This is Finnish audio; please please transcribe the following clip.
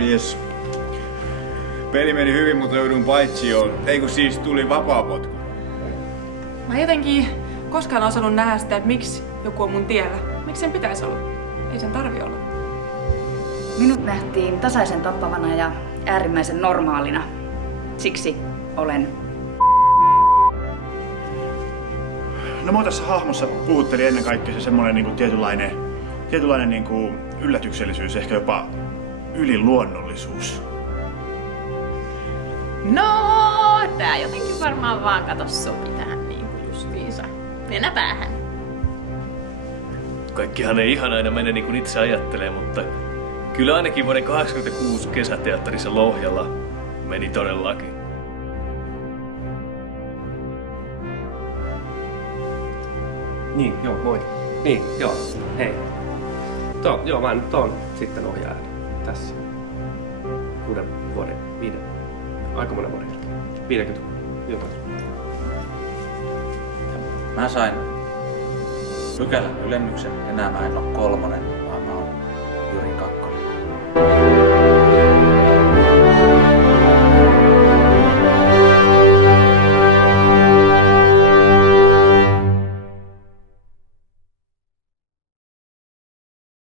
Morjes. Peli meni hyvin, mutta joudun paitsioon. Ei kun siis tuli vapaapotku. Mä jotenkin koskaan osannut nähdä sitä, että miksi joku on mun tiellä. Miksi sen pitäisi olla? Ei sen tarvi olla. Minut nähtiin tasaisen tappavana ja äärimmäisen normaalina. Siksi olen. No mua tässä hahmossa puhutteli ennen kaikkea se semmoinen niinku tietynlainen niinku yllätyksellisyys, ehkä jopa yliluonnollisuus. No, tää jotenkin varmaan vaan kato sopi tähän niinku justiinsa. Nenä päähän. Kaikkihan ei ihan aina mene niin kuin itse ajattelee, mutta kyllä ainakin vuoden 1986 kesäteatterissa Lohjalla meni todellakin. Niin, joo, moi. Niin, joo, hei. Joo, mä nyt oon sitten ohjaaja tässä 6 vuoden, 5, aika monen vuoden jälkeen. 50 jotain. Mä sain pykälän ylennyksen, enää mä en oo 3.